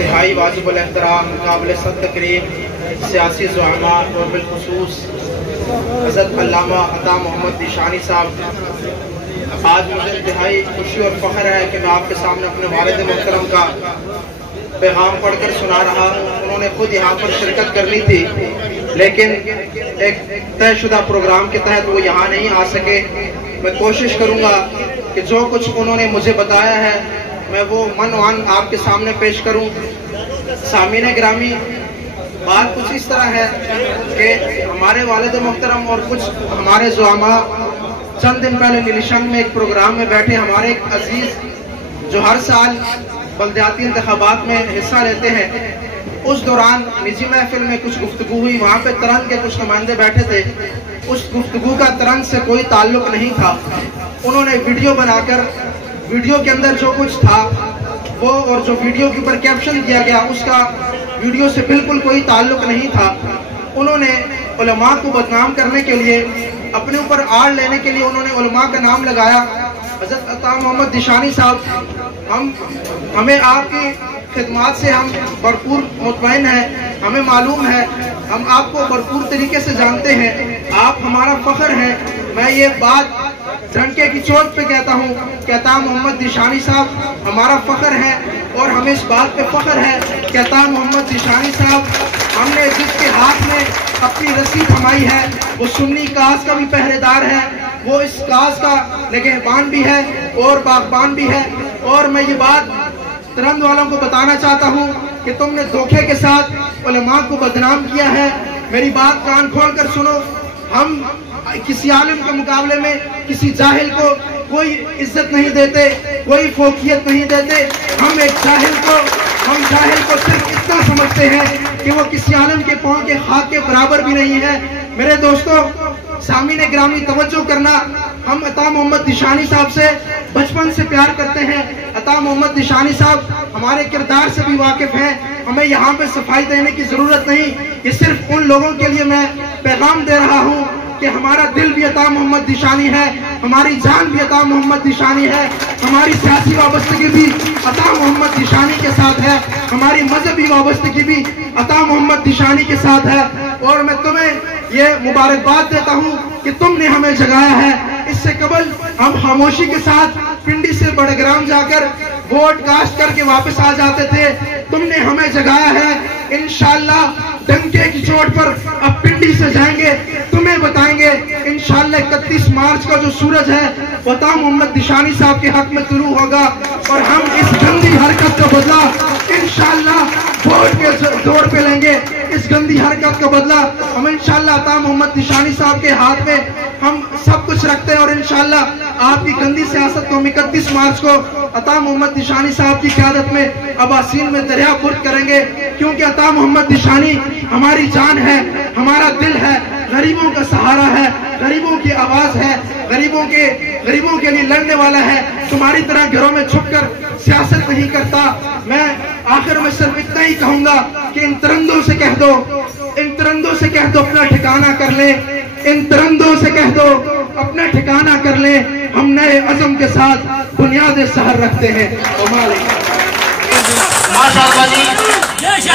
इंतहाई वाजिबुल एहतराम काबिल सद तकरीम सियासी ज़ुआमा और बिलखुसूस हज़रत अल्लामा अता मोहम्मद दिशानी साहब, आज मुझे इंतहाई खुशी और फ़ख्र है कि मैं आपके सामने अपने वालिद मोहतरम का पैगाम पढ़कर सुना रहा हूँ। उन्होंने खुद यहाँ पर शिरकत करनी थी, लेकिन एक तयशुदा प्रोग्राम के तहत वो यहाँ नहीं आ सके। मैं कोशिश करूँगा कि जो कुछ उन्होंने मुझे बताया है मैं वो मन आपके सामने पेश करूँ। सामीने ग्रामी, बात कुछ इस तरह है कि हमारे वालिद मोहतरम और कुछ हमारे ज़ुआमा चंद दिन पहले नीलिशंग में एक प्रोग्राम में बैठे। हमारे एक अजीज जो हर साल बल्दियाती इंतखाबात में हिस्सा लेते हैं, उस दौरान निजी महफिल में कुछ गुफ्तगू हुई। वहाँ पे तरंग के कुछ नुमाइंदे बैठे थे। उस गुफ्तगू का तरंग से कोई ताल्लुक नहीं था। उन्होंने वीडियो बनाकर, वीडियो के अंदर जो कुछ था वो और जो वीडियो के ऊपर कैप्शन दिया गया उसका वीडियो से बिल्कुल कोई ताल्लुक नहीं था। उन्होंने उलमा को बदनाम करने के लिए, अपने ऊपर आड़ लेने के लिए उन्होंने उलमा का नाम लगाया। हज़रत अता मोहम्मद दिशानी साहब, हमें आपकी खिदमत से हम भरपूर मुतमईन हैं। हमें मालूम है, हम आपको भरपूर तरीके से जानते हैं, आप हमारा फ़ख्र हैं। मैं ये बात डंके की चोट पे कहता हूँ कि अता मोहम्मद दिशानी साहब हमारा फ़ख्र है और हमें इस बात पे फ़ख्र है कि अता मोहम्मद दिशानी साहब, हमने जिसके हाथ में अपनी रस्सी थमाई है वो सुन्नी काज का भी पहरेदार है, वो इस काज का निगहबान भी है और बागबान भी है। और मैं ये बात तरंद वालों को बताना चाहता हूँ कि तुमने धोखे के साथ उलमा को बदनाम किया है। मेरी बात कान खोल कर सुनो। हम किसी आलिम के मुकाबले में किसी जाहिल को कोई इज्जत नहीं देते, कोई फोकियत नहीं देते। हम जाहिल को सिर्फ इतना समझते हैं कि वो किसी आलिम के पांव के खाक के बराबर भी नहीं है। मेरे दोस्तों, सामीने ग्रामी तवज्जो करना, हम अता मोहम्मद दिशानी साहब से बचपन से प्यार करते हैं। अता मोहम्मद दिशानी साहब हमारे किरदार से भी वाकिफ हैं। हमें यहाँ पे सफाई देने की जरूरत नहीं। ये सिर्फ उन लोगों के लिए मैं पैगाम दे रहा हूँ कि हमारा दिल भी अता मोहम्मद दिशानी है, हमारी जान भी अता मोहम्मद दिशानी है, हमारी सियासी वाबस्तगी भी अता मोहम्मद दिशानी के साथ है, हमारी मजहबी वाबस्तगी भी अता मोहम्मद दिशानी के साथ है। और मैं तुम्हें ये मुबारकबाद देता हूँ कि तुमने हमें जगाया है। इससे कबल हम खामोशी के साथ पिंडी से बड़ग्राम जाकर वोट कास्ट करके वापस आ जाते थे। तुमने हमें जगाया है। इंशाअल्लाह डंके की चोट पर अब पिंडी से जाएंगे, तुम्हें बताएंगे। इंशाअल्लाह 31 मार्च का जो सूरज है वो अता मोहम्मद दिशानी साहब के हक में तुलू होगा और हम इस गंदी हरकत का बदला इंशाअल्लाह वोट के जोर पे लेंगे। इस गंदी हरकत का बदला हम इंशाअल्लाह अता मोहम्मद दिशानी साहब के हाथ में हम सब कुछ रखते हैं और इंशाअल्लाह आपकी गंदी सियासत को हम 31 मार्च को अता मोहम्मद दिशानी साहब की क़यादत में अबासीन में दरिया खुर्द करेंगे। क्योंकि अता मोहम्मद दिशानी हमारी जान है, हमारा दिल है, गरीबों का सहारा है, गरीबों की आवाज है, गरीबों के लिए लड़ने वाला है। तुम्हारी तरह घरों में छुपकर सियासत नहीं करता। मैं आखिर में सिर्फ इतना ही कहूंगा कि इन तरंदों से कह दो, इन तरंदों से कह दो अपना ठिकाना कर ले, इन तरंदों से कह दो अपना ठिकाना कर ले। हम नए अज़म के साथ बुनियाद सहर रखते हैं। माशाअल्लाह जी।